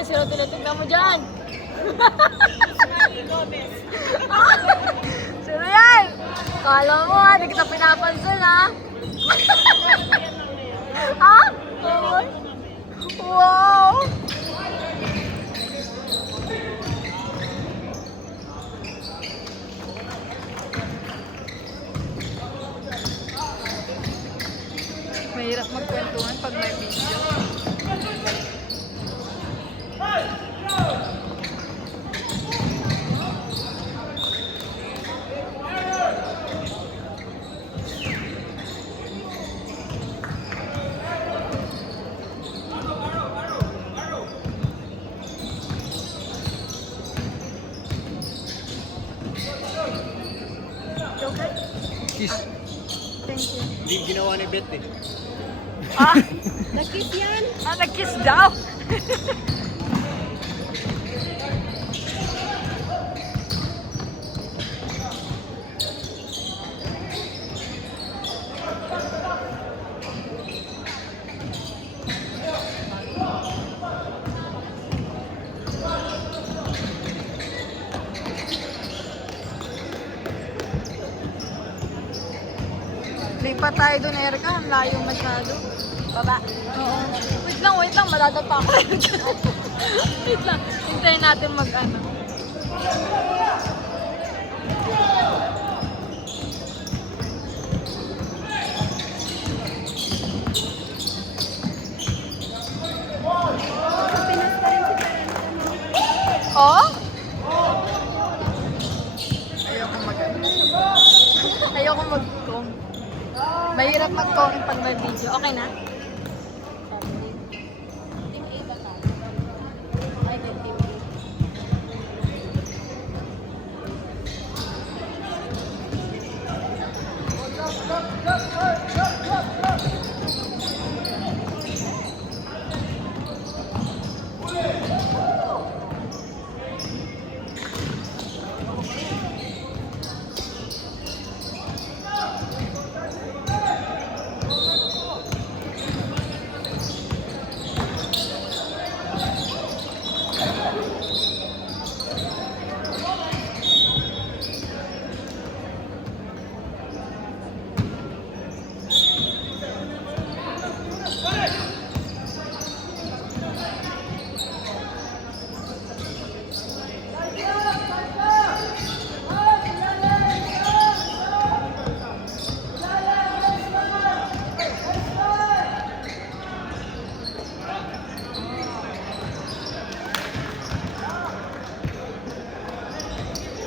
Hoy, sino tinitignan mo dyan? Smiley Gomez. Sino yan? Kala mo ha, di kita pinapansin ha? Ha? Oh, wow! Mahirap magkwentuhan pag may video. Okay? Kiss. Thank you. Hindi ginawa ni Beth eh. Ah, Nag-kiss yan. nag-kiss daw. Lipat tayo dun, Erica. Ang layo masyado. Baba. Oo. Wait lang. Madadapa ako. Wait lang. Hintayin natin mag-ano. Sa Pinas pa rin si Teresa. Oh? Ayoko mag-ano. Ayoko mag-com. Mahirap mag-comment pag may video. Okay na?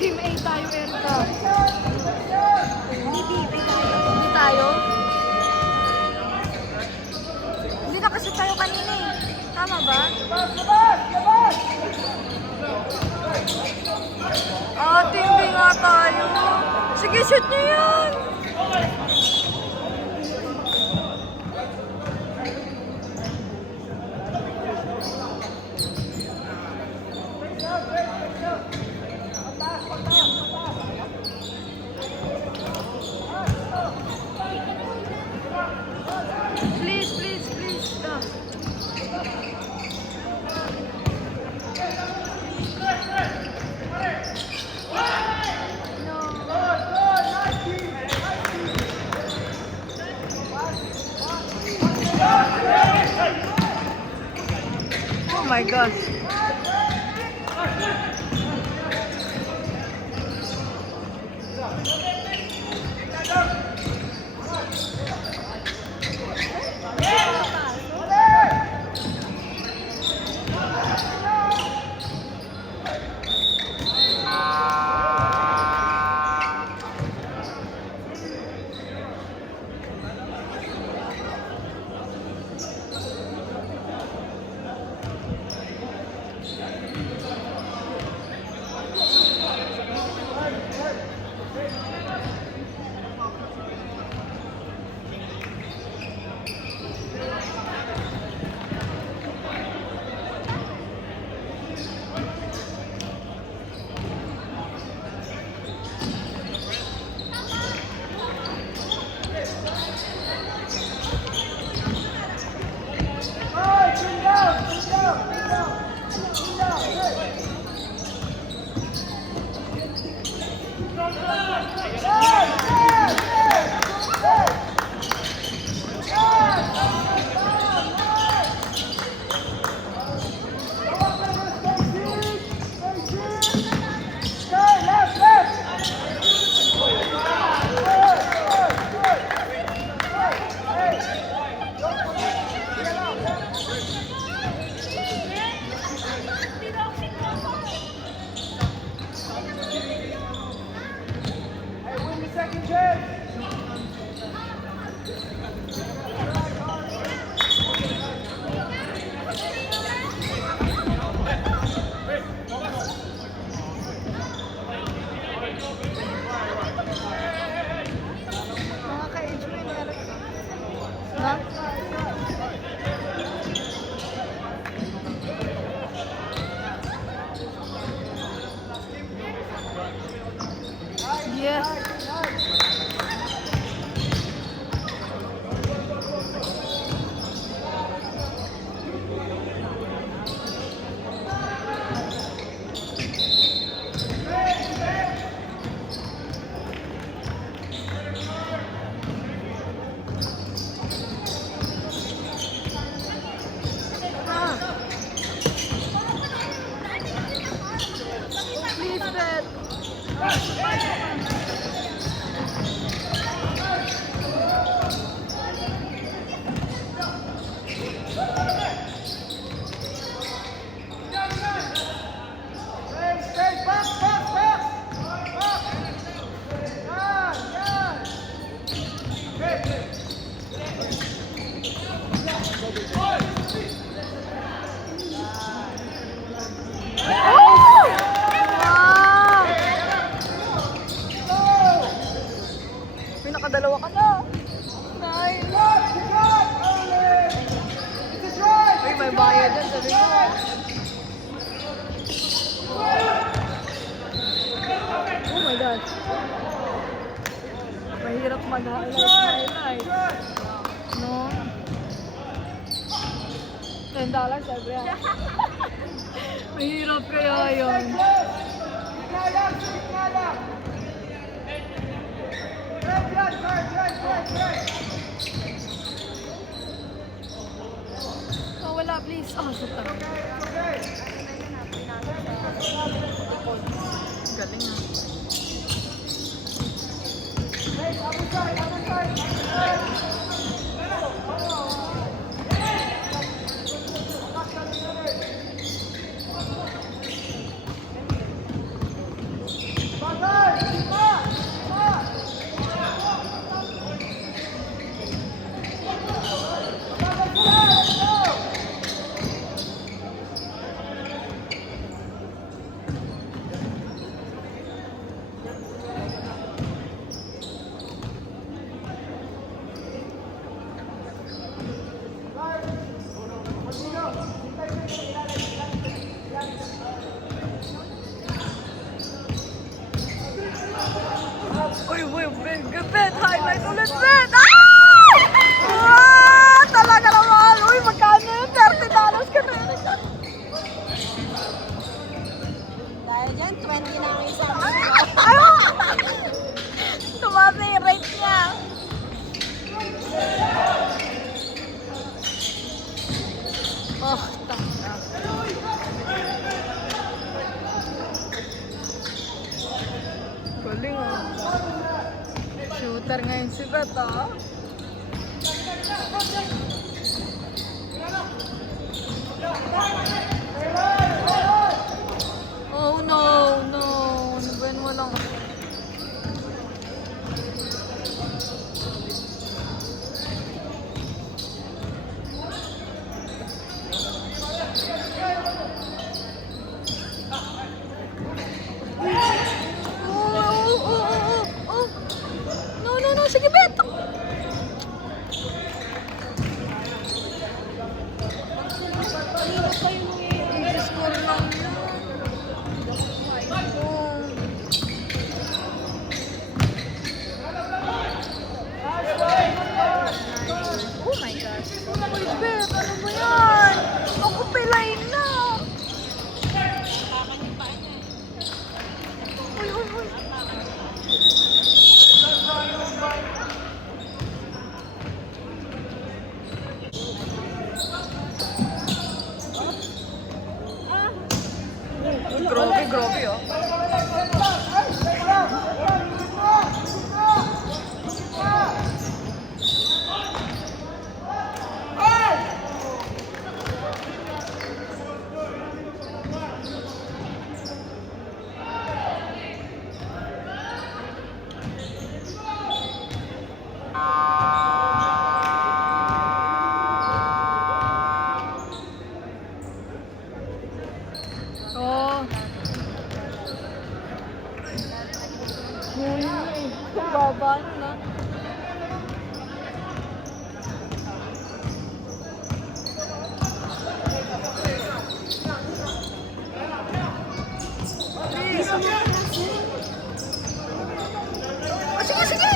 Team A tayo, Erica. Hindi tayo. Hindi na kasi tayo kanina eh. Tama ba? Ah, Team B nga tayo. Sige, shoot niyo yan. Please. Oh my gosh. may bayad dyan, sabi ko. Oh my God. Mahirap mag-highlight. No? $10 sabi yan. Mahirap kaya yun. Oh, wala please. Oh, suta. Galing ah. Uy, bet, highlight ulit, bet! Ah! Ah! Talaga naman! Uy, magkano yun? $30 ka na. Dahil dyan, 20 na ang isang. Tumama yung rate niya. Oh, tanga. Galing ah. Shooter ngayon si Beth ah. Oh no, no. Nabuhin mo lang. Oh. No. Sige, Bet. Score lang yun. Oh my gosh. Uy, Bet, ano ba yan? Ako pilayin na. Uy. Grabe oh. Oh. Baba na. Please. Sige.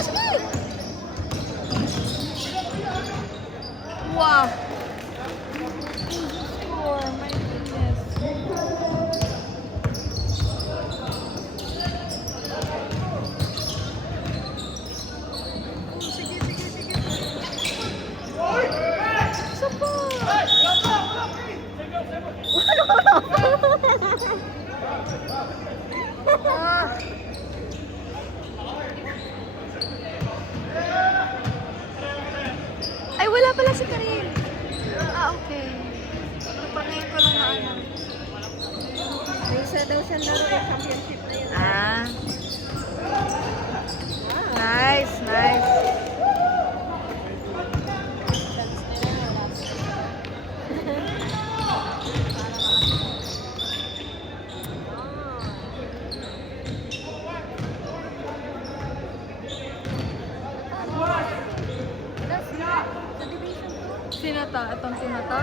Wow. Oh my goodness. Ay, wala pala si Karin. Ah, okay. Napangin ko lang na ano. May isa daw siya laro ng championship na yun. Ah. Nice. Sinata, itong sinata.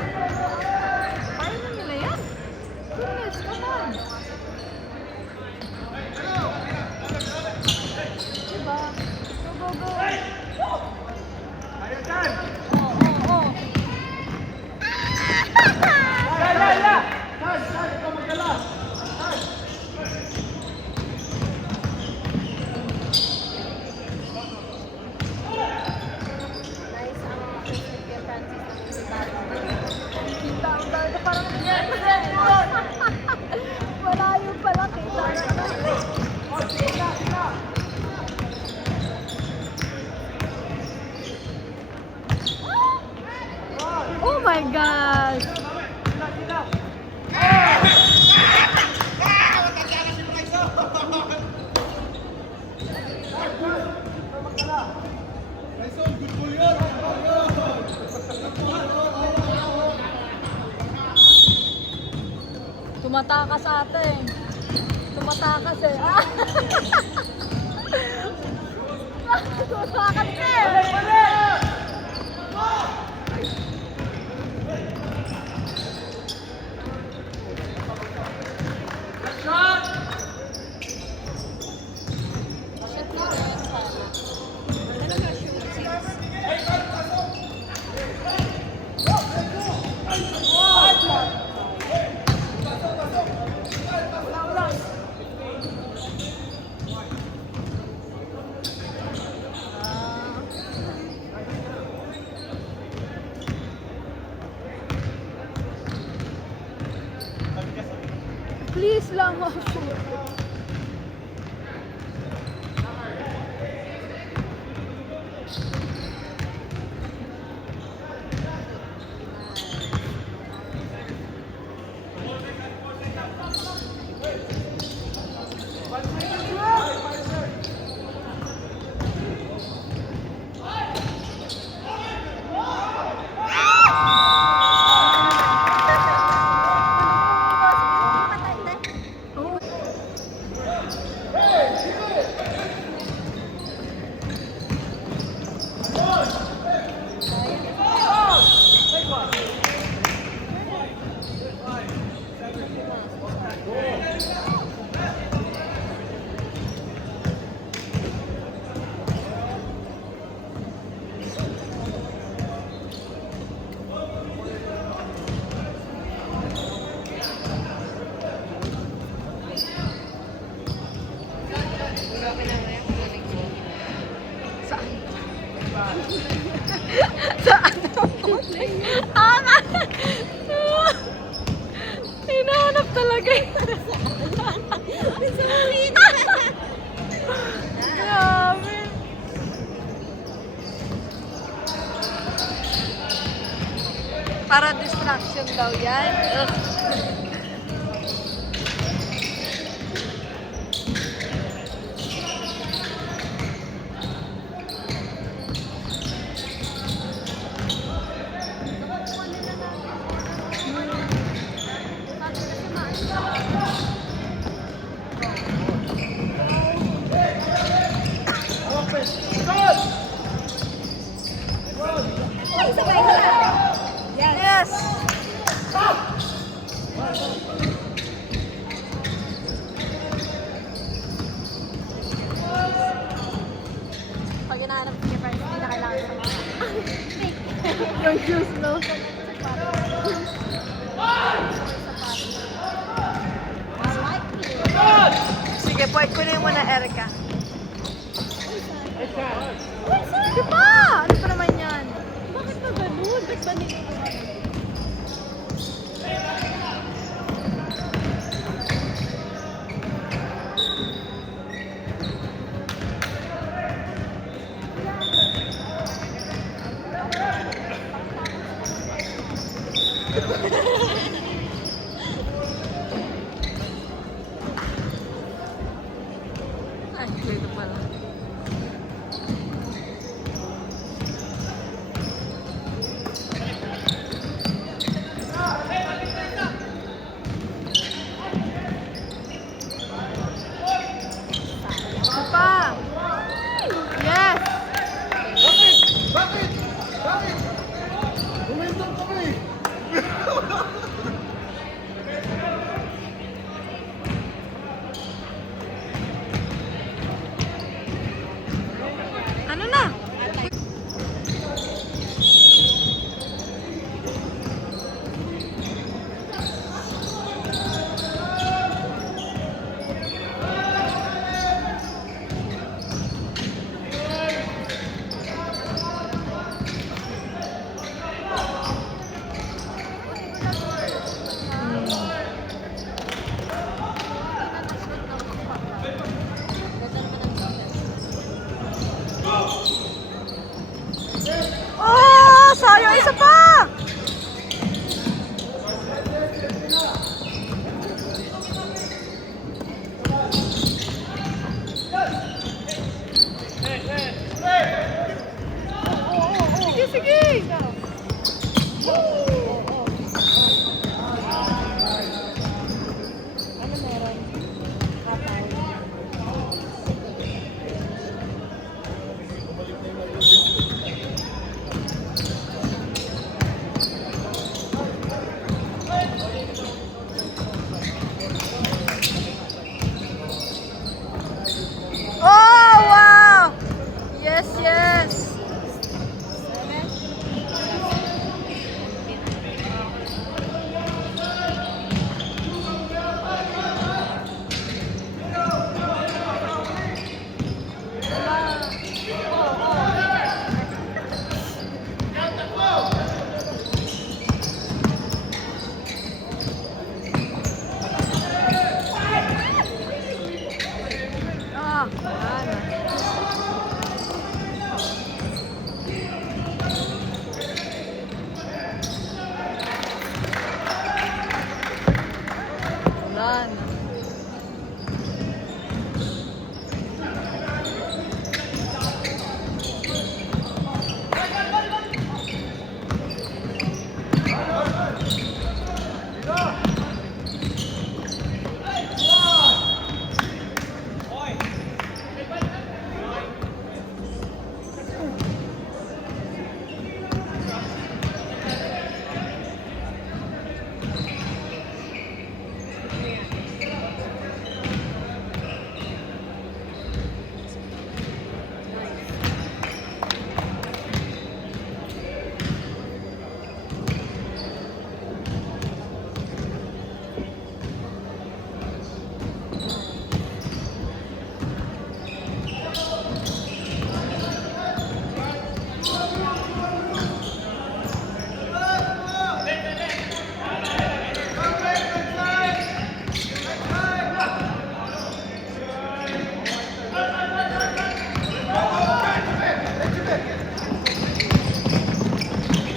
Yes, come on. Diba? Go, go, go. Oh. Nice ang assistant kay Francis na si Barbie. Kita ang dami parang malayo pala kita. Oh my gosh! Tumatakas ate. Tumatakas eh. Tumatakas eh. Please lang ako. Saan ako? Hinahanap talaga yun. Grabe. Para distraction daw yan. Yes! Pag hinahanap ko ni Francis, hindi na kailangan ko. Yung juice, no? Sige, point ko na yung muna, Erica. Di ba? Ano pa naman yan? Bakit ba ganun? Ba't ba nito? Ay. Yan.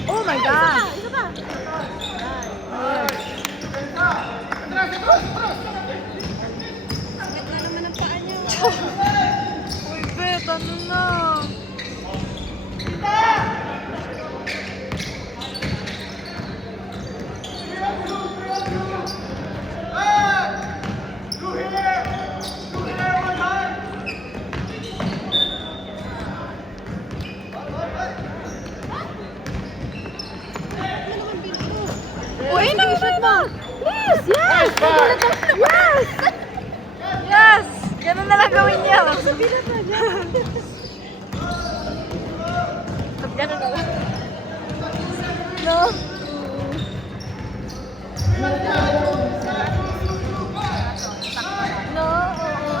Oh my God! Isa pa. Sakit na naman ang paa niyo. Uy, Bet, ano na? Uy, nang-shoot mo! Please! Yes! Yes! Yes! Ganun na lang gawin niya. Ganun na lang. No? No? Oo.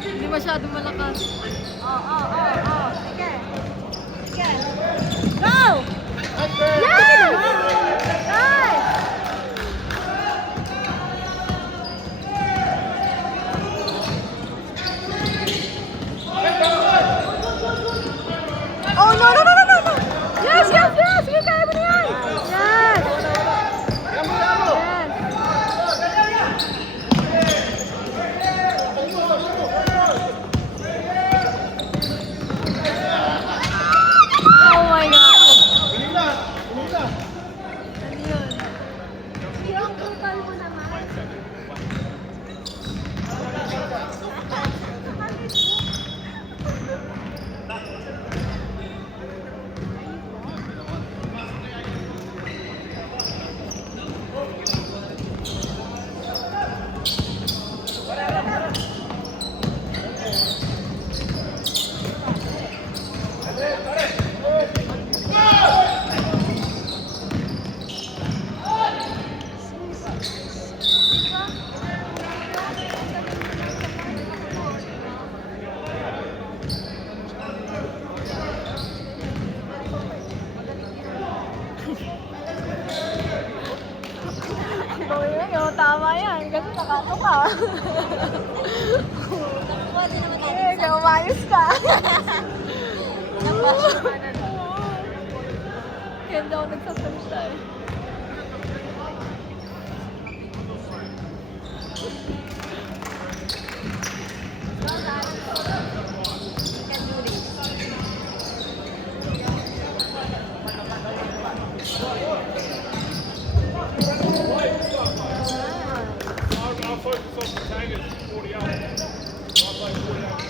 Hindi masyado malakas. Sige. Sige. Go! Yes! Nice! Oh, no, no, no, no, no, no! Yes, yes, yes! Sige, kaya mo na yan! Yes! Oh my God! Ano yun? Yung total mo naman. Yung tama yan, kasi nakatuka. Nakuha din naman natin. Eh, kaya umayos ka. Kaya hindi ako nagsasalita eh. Our focus on containers is 40 up. I play 40 up.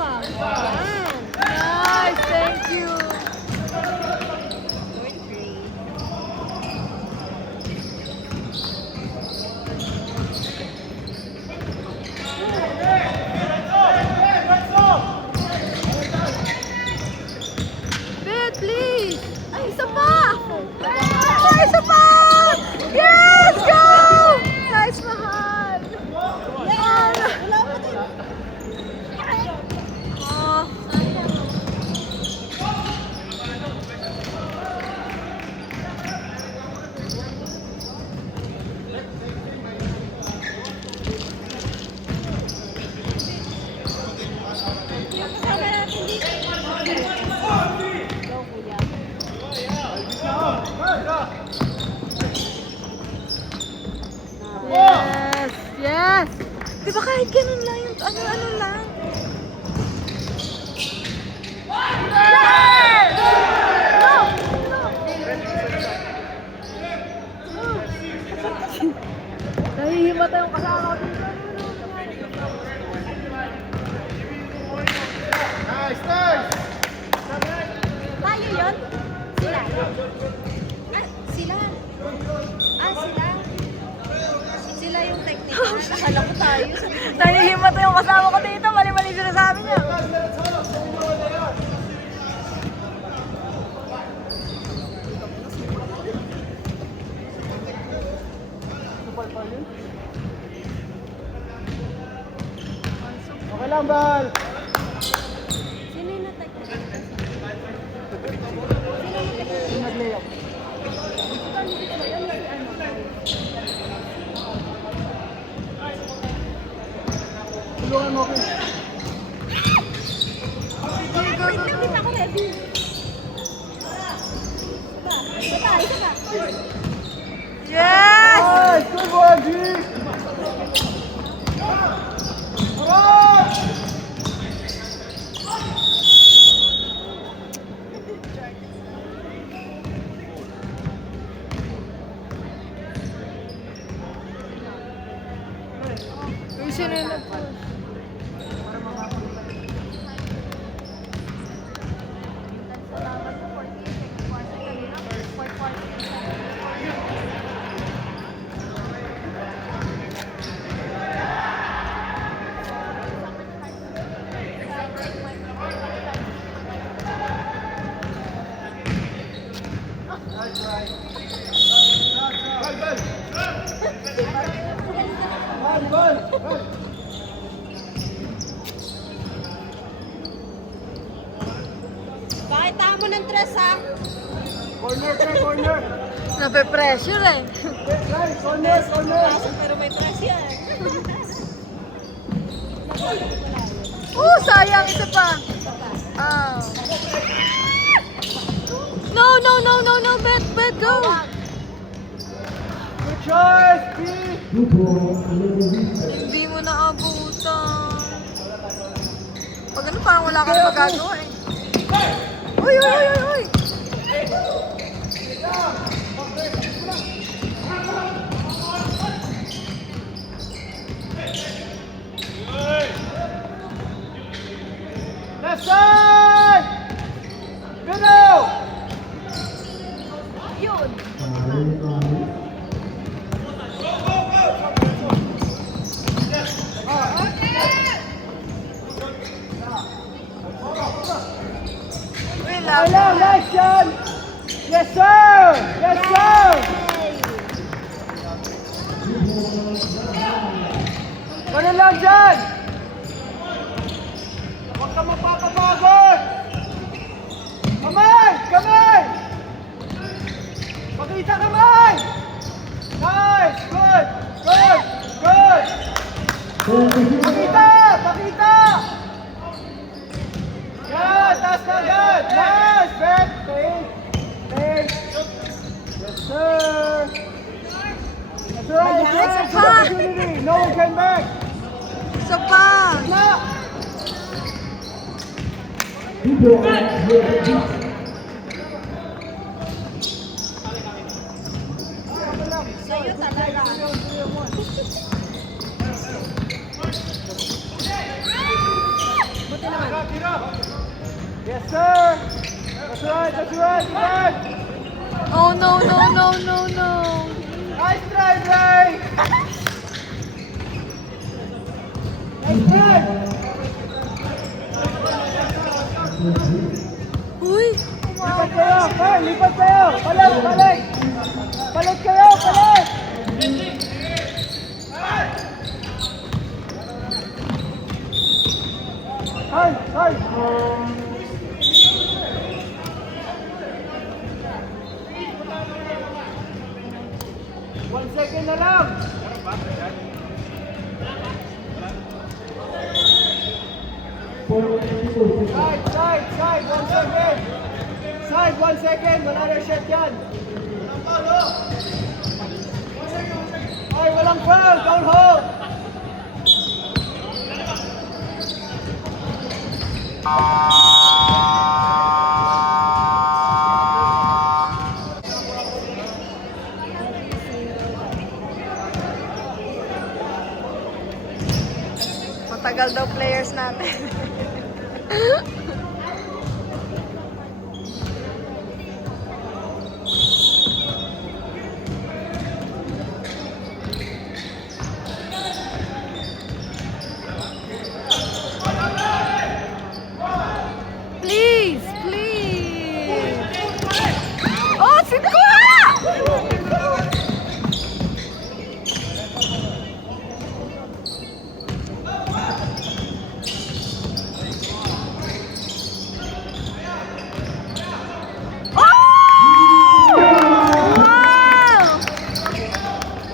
Tama. Yan. Nice, thank you. Bet, please. Ay, isa pa. Ay, isa pa. Yes, go. Nice, mahal. Mahal. Oh. Yung kasama natin dito. Go, kuya. Yes, yes. Di ba kahit ganun lang yung ano-ano lang? Yes! No! No! Nahihimata yung kasama ko dito. Nice, nice! Tayo yun? Sila? Ah, sila? Ah, sila? Sila yung technical. Nakala ko tayo. Nahihimata yung kasama ko dito. Mali-mali sinasabi niya. Okay lang, Bal! Sino yung na-technical? Nag-layup. Tulungan mo, Chris. Wait lang, di pa ako ready. Isa ba? Yes! Nice! Good one, G! Alright! Uy, sino yung nag-push? Bakit mo ng tres, ha? Corner, corner! Nape-pressure eh. Nice! Corner, corner! Pero may tres yan. Sayang. Isa pa. Oh. No, no, no, no, no. Bet, go. Good choice, B! Hindi mo naabutan. Pag ano, parang wala kang magagawa eh. Uy, uy, uy, uy, uy. Left side! Middle! Yun. Wala. Hello, nice, John! Yes, sir! Yes, sir! Ganun lang dyan! Huwag ka magpapagod! Kamay! Kamay! Pakita kamay! Nice! Good! Good! Good! Pakita! Pakita! Yan! Taas na agad! Nice! Back! Take! Take! Yes, sir! That's right! Ayan, Yes, isa pa. opportunity! No one can back! Isa pa. Na! Sa'yo talaga. Buti naman. Yes, sir. That's right, that's right, right. Oh no, no, no, no, no. Nice try, Ray. Nice try. Uy! Lipat kayo, Carl, lipat kayo. Balik, balik. Balik kayo, balik. Carl, Carl. 1 second na lang. Side, side, side, 1 second. Side, 1 second. Wala na shot yan. Ay, walang foul. Don't hold. Matagal daw players natin. Please, please. Oh, si Kuya!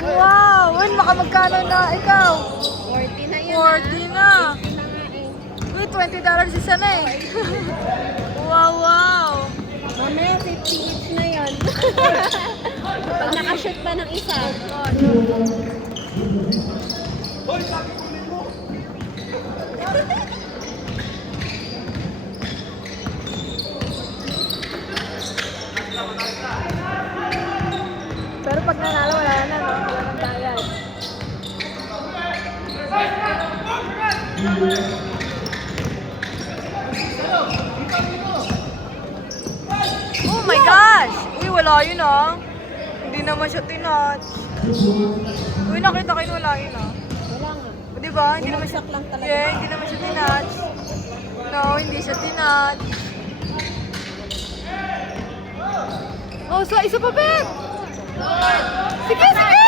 Wow! Uy, makamagkano na ikaw? 40 na yun 40 na. Uy, $20 isa na eh. Wow, wow. Mamaya 50 each na yun. Pag nakashoot pa ng isa. Pero pag nanalo, wala na, no? Wala nang bayad. Oh my gosh! Uy, wala yun ah. Hindi naman siya tinatch. Uy, nakita kayo wala yun ah. Wala nga. O, diba? Hindi naman siya, Bumagsak lang talaga. yeah, hindi naman siya tinatch. No, hindi siya tinatch. Oh, so isa pa, Bet! Sige, sige!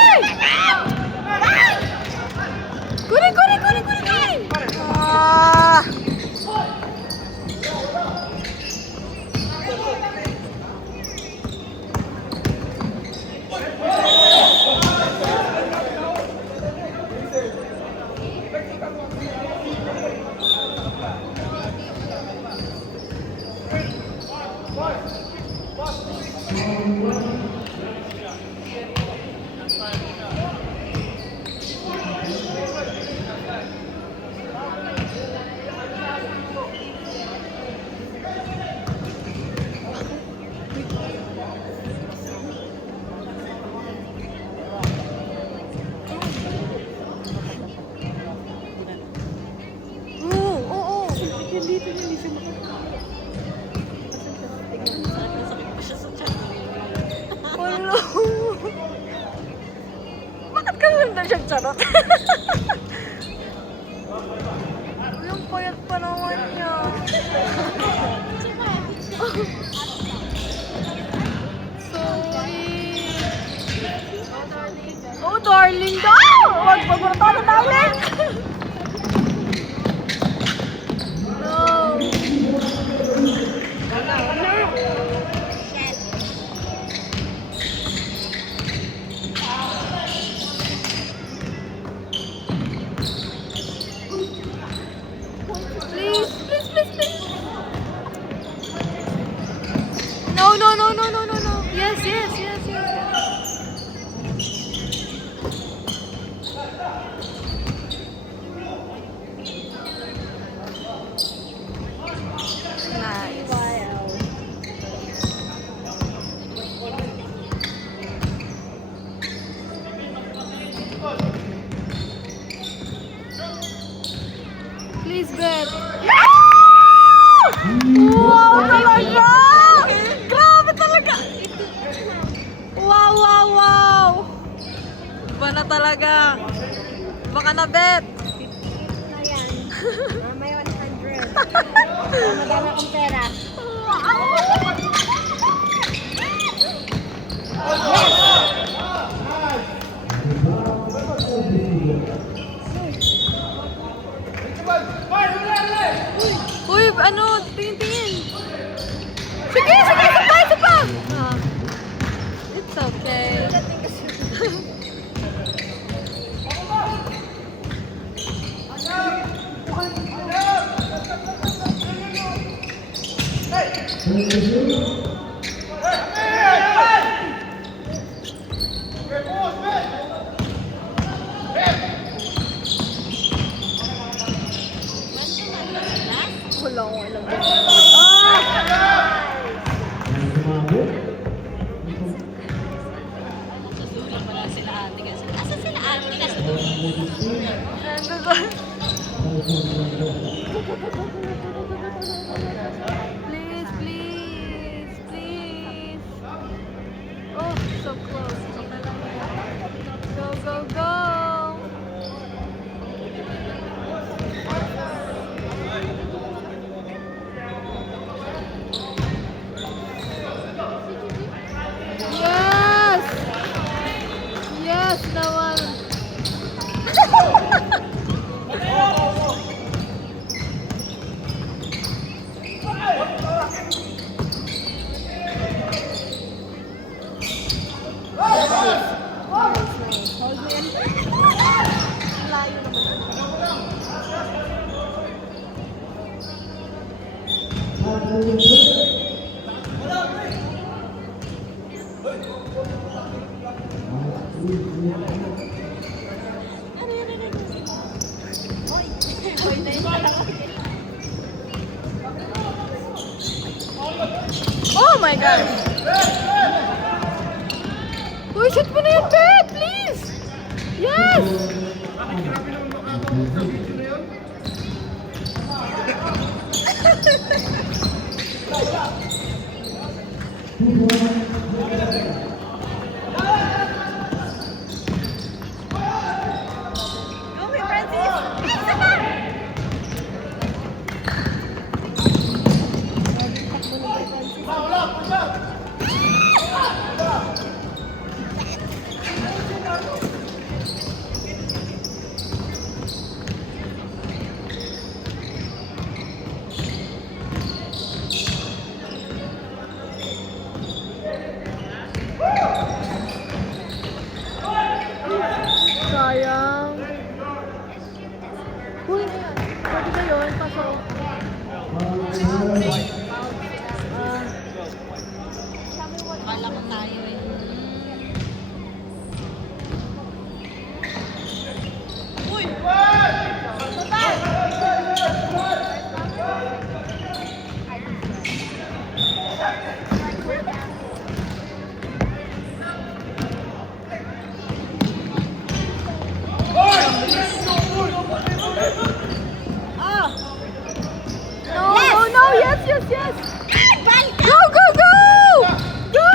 Kunin, kunin, kunin, kunin, kunin! Ah! Wala. Bakit ka ganda siyang charot? Yung payat pa naman niya. Sorry. Oh, darling daw! Wag pagbarata na, darling! No. Please, please, please, please. No, no, no, no, no, no, no. Yes, yes, yes, yes. Nice. Please, Bet. Wow talaga! Grabe talaga! Wow, wow, wow! Iba na talaga. Baka na bet. Na yan. May 100. Madami akong pera. Uy, ano? Tingin-tingin. Sige, sige, isa pa! Ah. It's okay. Wala akong alam. Please, please, please. Oh, so close. Go, go, go. Yes! Yes, naman. Oh my God! Uy, shoot mo na yun, Bet! Please! Yes! Okay, Francis. Isa pa! Sayang. Uy, pwede ba yun? Pasok. Kala ko tayo eh. No, no, no, yes, yes, yes. Go, go, go! Go!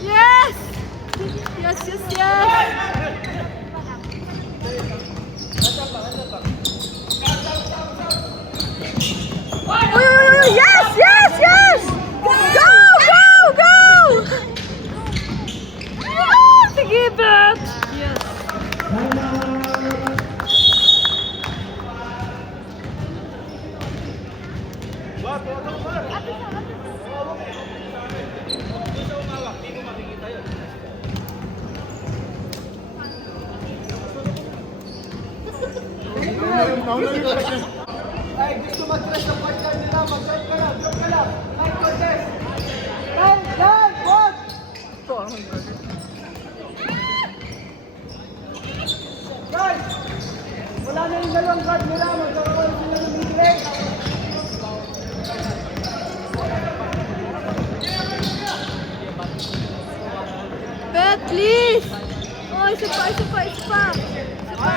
Yes! Yes, yes, yes! Uy, uy, uy, yes, yes, yes! Go, go, go! Ah, sige, Bet! Yes. Ay, gusto mag-dress sa partner nila, mag-drop ka lang, drop ka lang. Light contest. Light, light, what? Guys, wala na yung dalawang guard nila, magkakaroon sila ng mid-range. Bet, please! Oh, isa pa, isa pa, isa pa! Isa pa!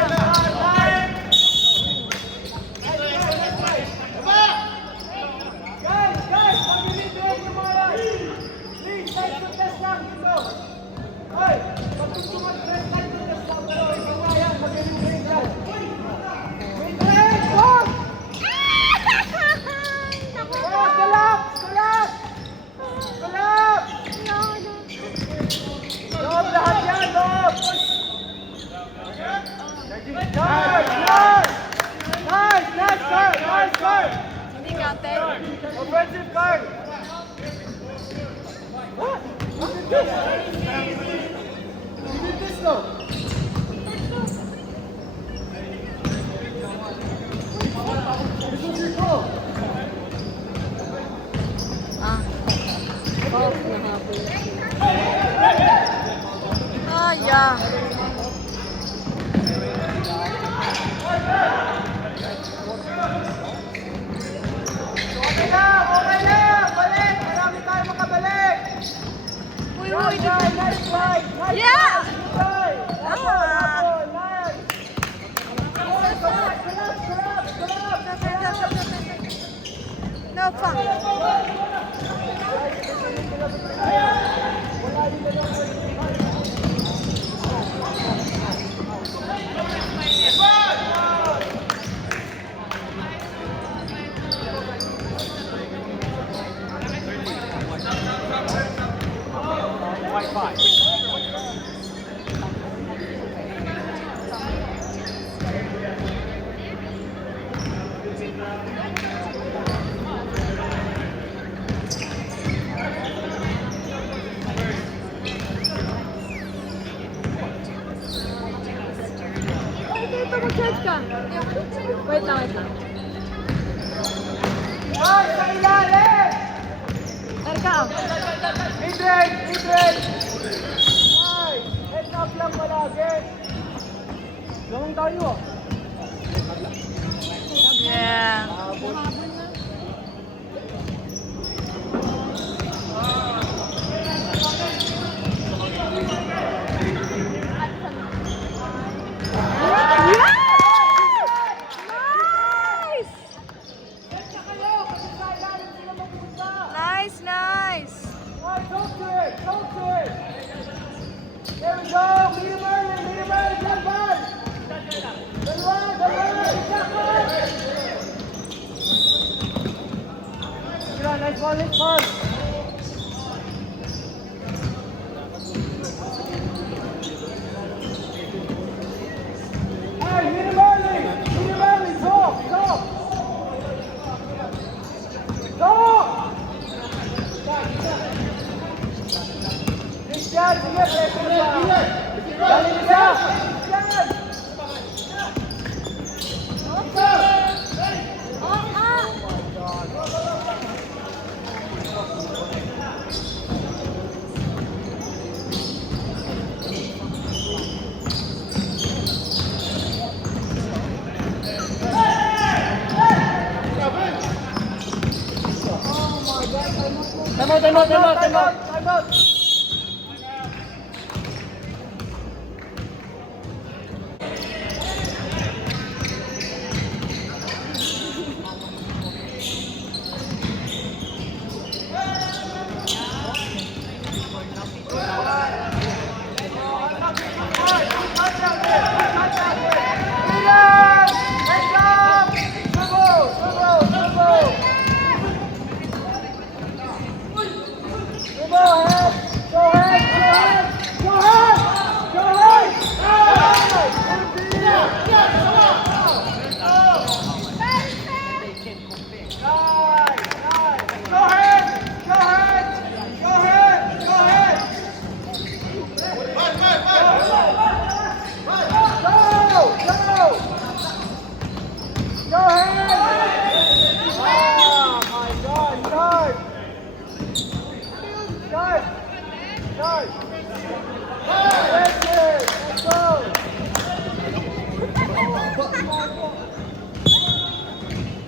Ito, mag-charge ka. Wait lang, wait lang. Guys, sa ilalim! Erka, Midrange! Midrange! Ay! Head up lang palagi! Gawin tayo! yeah. Nice! Nice, nice! Alright, don't do it! Don't do it! There we go! Lead him early! Lead him early! Good ball! Good one! Good one! Good on, nice ball, nice ball! Hey, lead him early! Lead him early! Talk! Talk! Talk! Christian, sige, pressure na siya. Dali na siya. Christian! Time out.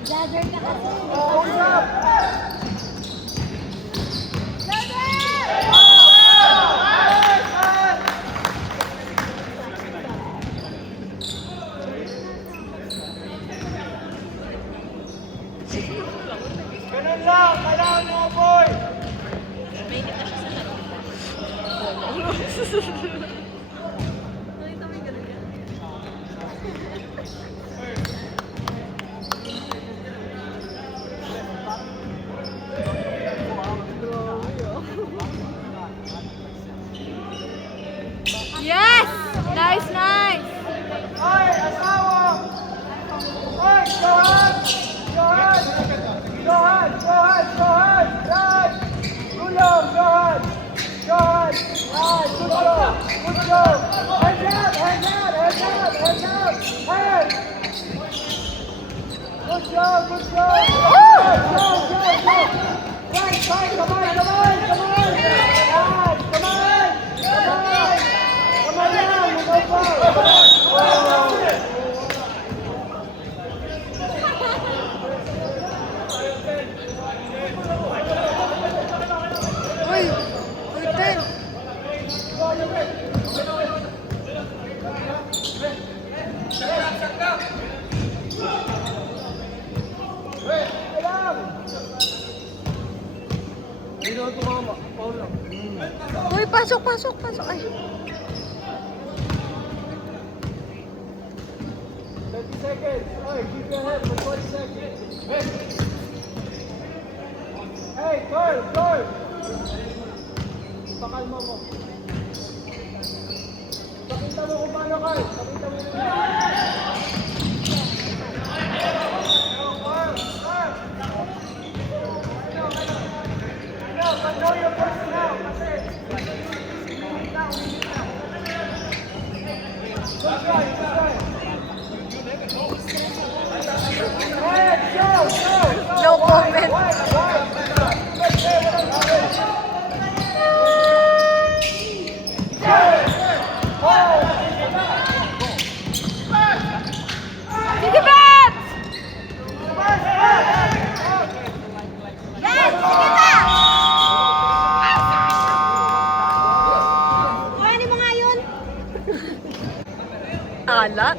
Jagger ka kasi. Ganun lang, kailangan mo, boy! Yes! Nice, nice! Ay, asawa! Ay, Johan! Johan! Johan! Johan! Johan! Right! Tulong, Johan! Johan! Right, good job! Good job! Hands up! Hands up! Hands up! Hands up! Hands! Good job! Good job! Go! Go! Go! Right, right! Come on! Come on! Come on! Right! Come on! Come on! Come on down! Go foul! Uy! Uy, Ten! pasok, pasok, pasok. Ay. 30 seconds. Oy, keep your head for 20 seconds. Hey, Carl! Pakalma mo. Pakita mo kung paano, Carl. Pakita mo yun. Control your personnel. Kasi, good guy. Hey, go! No comment. Sige, Bats! Yes! Sige na! Kuhanin mo nga yun. Alat.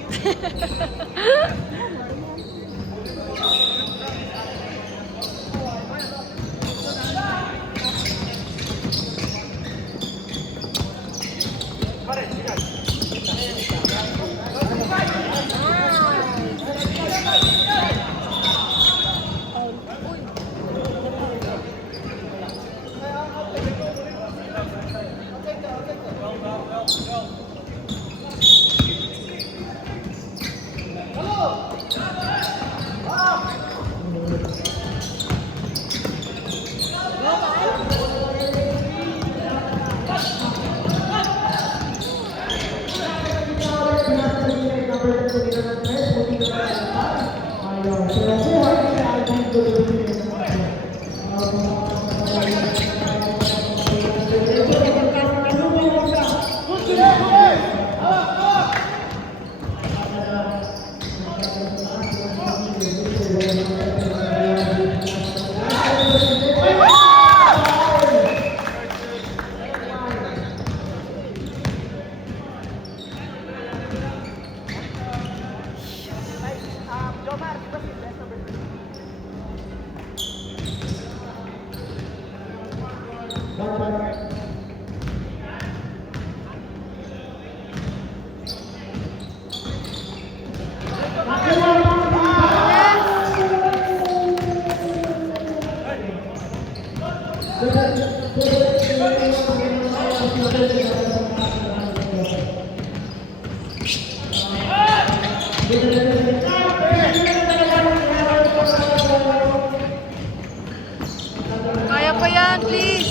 Kaya pa yan, please.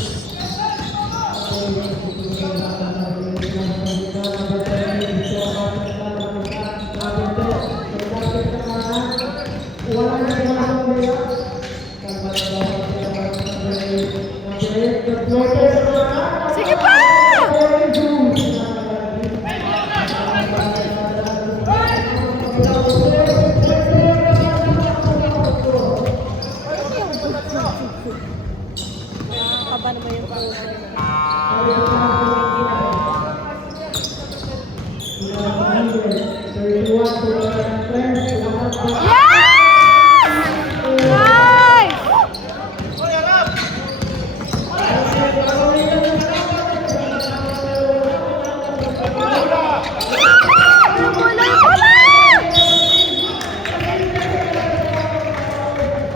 Sige pa! Kaba naman yung pauso. Nice!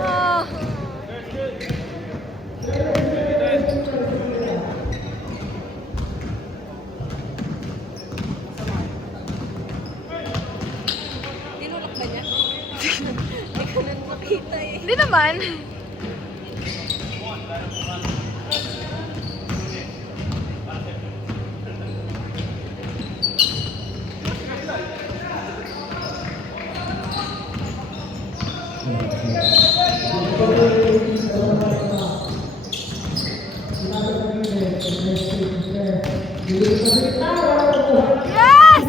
Ah. Tinulak ba niya? Hindi ko na makita eh. Hindi naman. Yes!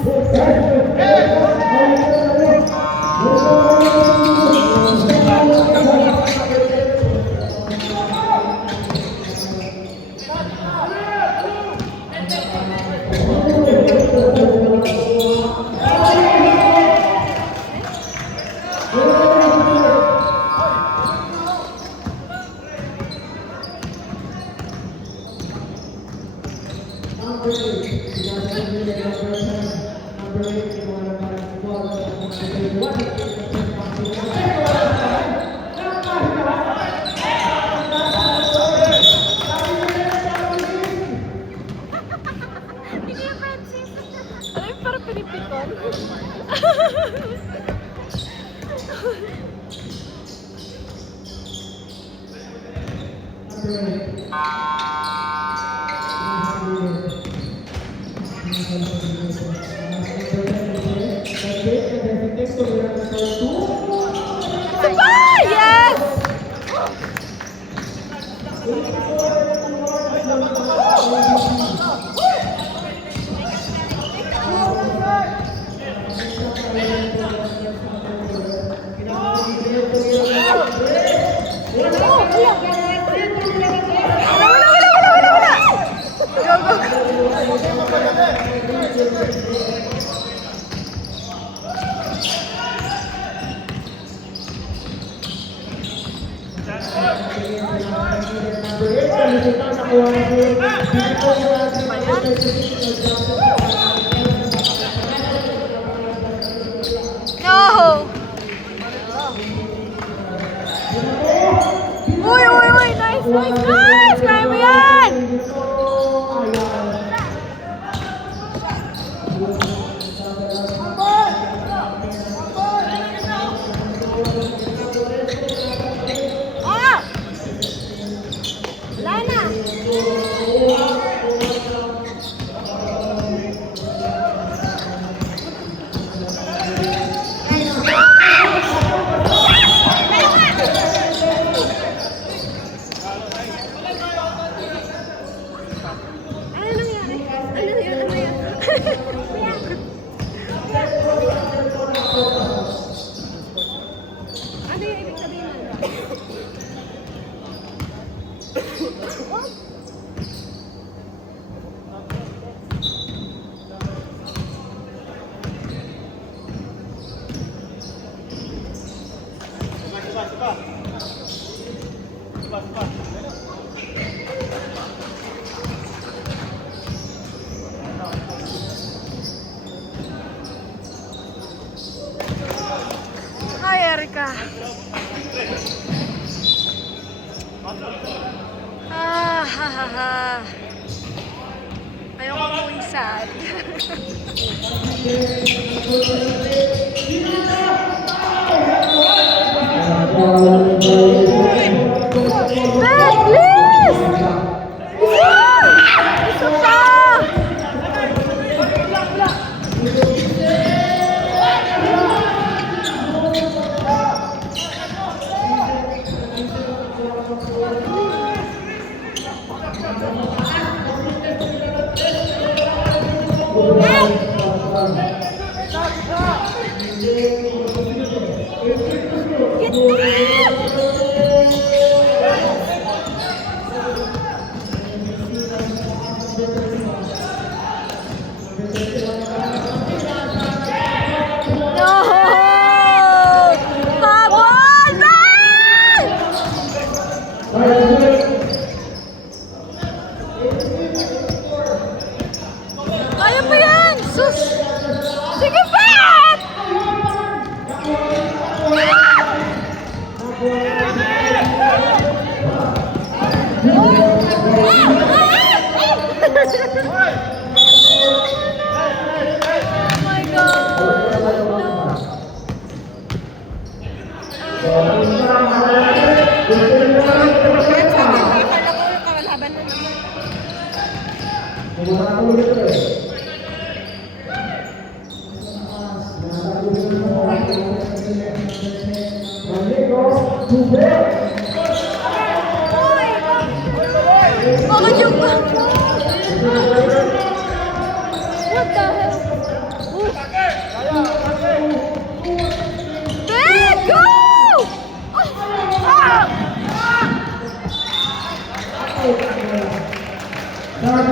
Sabay! Yes! No! Uy, uy, uy! Nice, nice, nice! Kaya mo yan! Ah! Wala na. Ano nangyari? Ano yun? Ano yun? Ano yung ibig sabihin nun? Hi, Erica. Ah, ha, ha, ha. Ayoko po sad. Dad, please! Isa pa! Kaya pa yan! Sus! Sige pa! Oh my God! Bakit yung ba? What the hell? Dad, go! Ano ba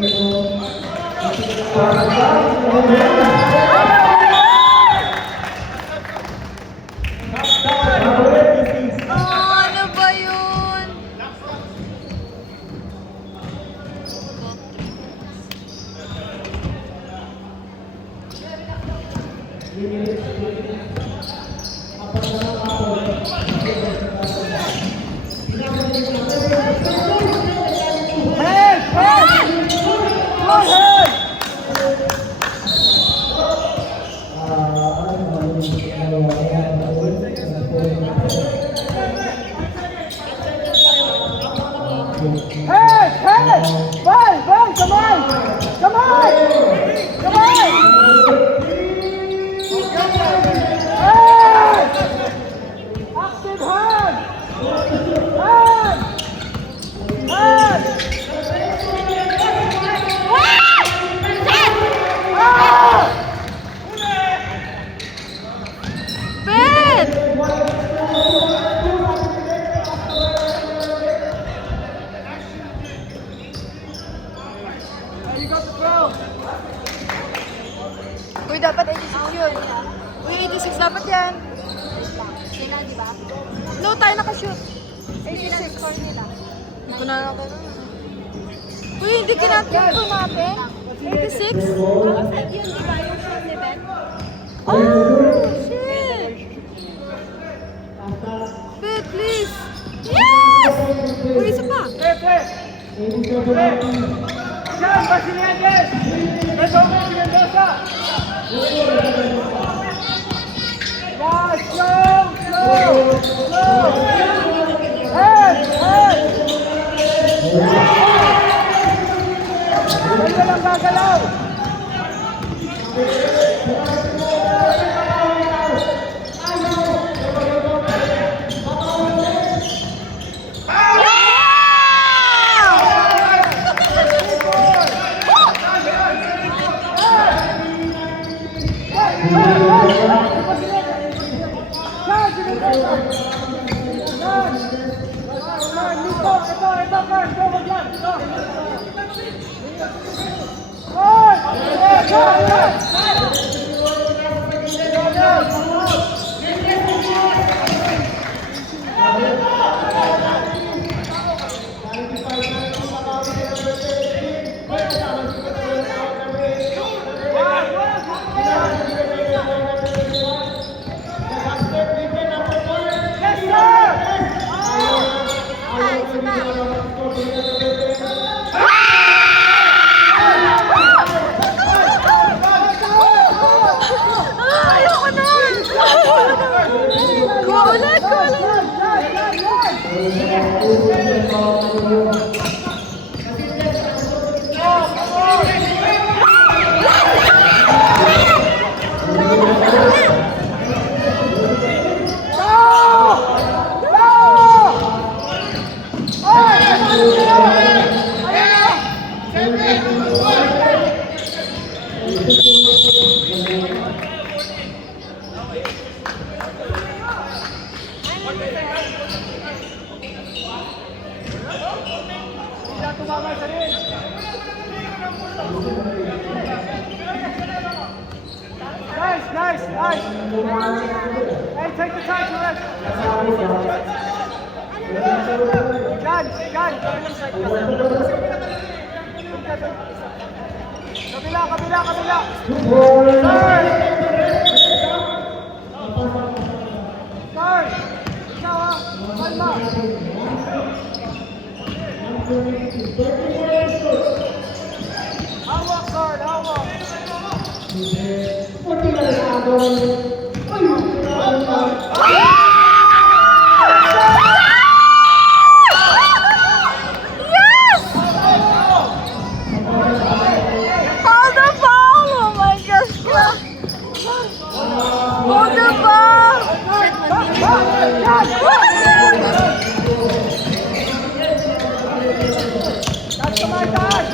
yan? Oh, ano ba yun? Head! Head! Go ahead! Head! Head! Ball! Ball! Come on! Come on! Come on! Head! Active hand! Hand! Hand! Ah! Bet! You got the throw! Uy, dapat 86 yun. Uy, 86 dapat yan. Sila, di ba? No, tayo nakashoot. Sila ang score nila. Hindi ko na nakakita. Uy, hindi kinatid ko natin. 86? Outside yun, di ba? Yung shot ni Ben? Oh, shit! Bet, please! Yes! Uy, isa pa. Pepe! Yan, Basiliades! Ito mo, Mendoza! Yes, slow! Slow! Slow! Head! Head! Dali lang gagalaw! Ayoko na! Go ulit! Go ulit! Nice, nice, nice. Hey, take the time to rest. Gan. Kabila. Sir, ikaw ha. Kalma. Hawak, guard, hawak. Yes! Hold the ball! Oh my gosh! Hold the ball! That's my dad.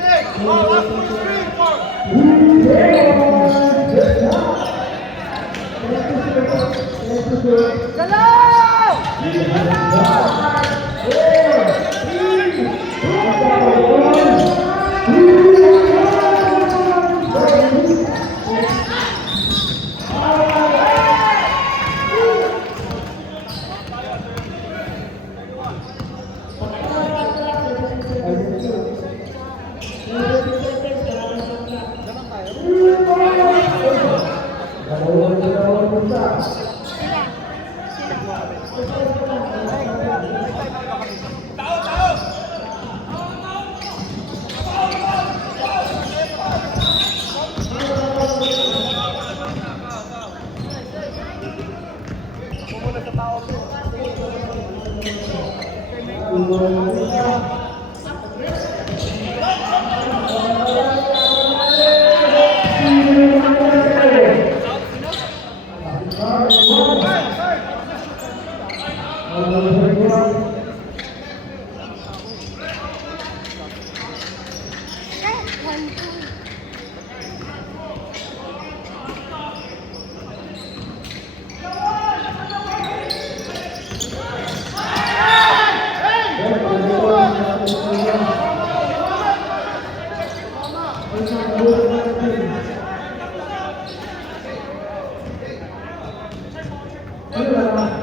Hey, Galaw!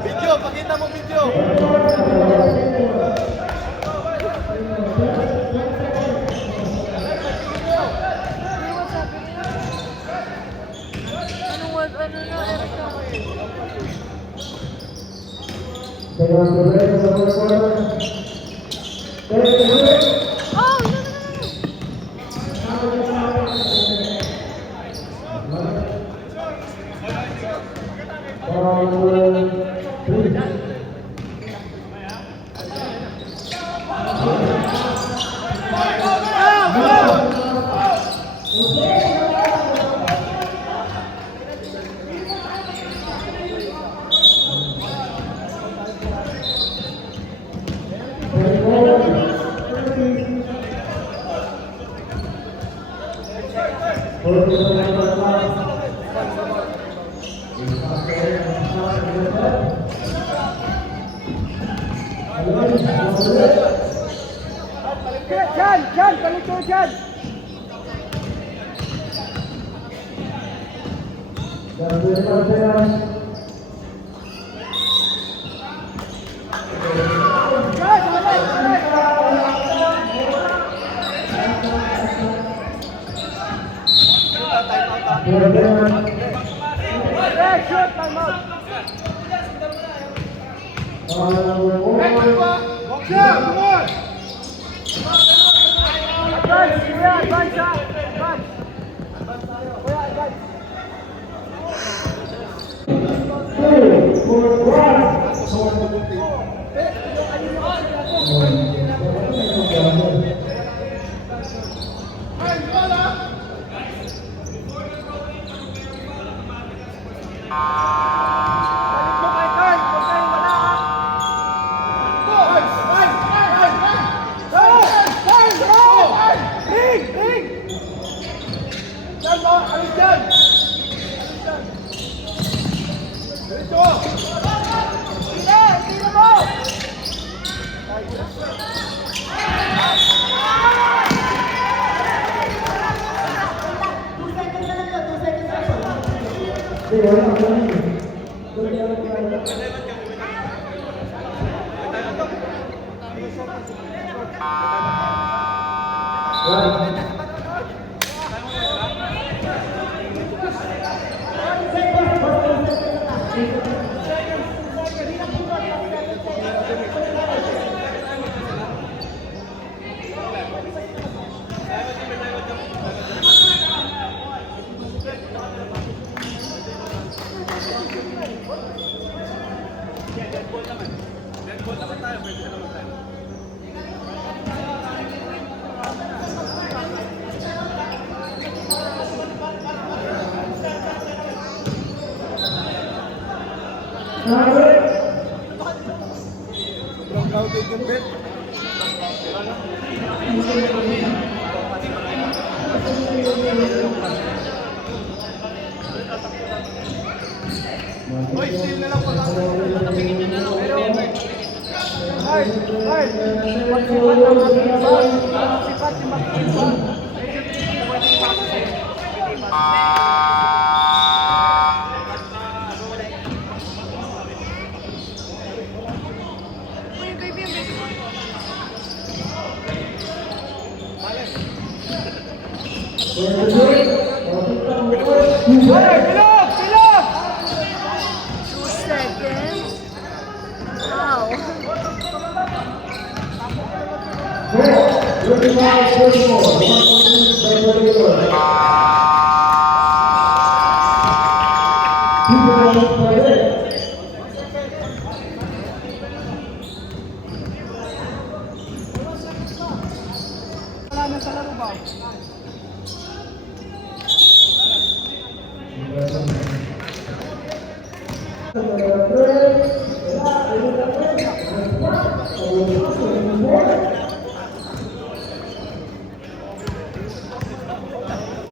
Video, pakita mo video. Ano na, Erica? Oh, no, Diyan, paliko dyan. Shoot, time out. Yeah, come on. Advance, kuya, advance ha. Advance. Kuya, advance. Balik mo kay Carl, kung kayo wala ka. Ring! Diyan mo, alis dyan! Dito! Tira mo! Magsipat ang mag-inbound. Magsipat yung mag-inbound. Medyo pwede ipasa sa'yo. Pwede ipasa. Uy, baby, baby. Bilog! Bilog! 2 seconds. Wow. Wala na sa laro ba? Number 3.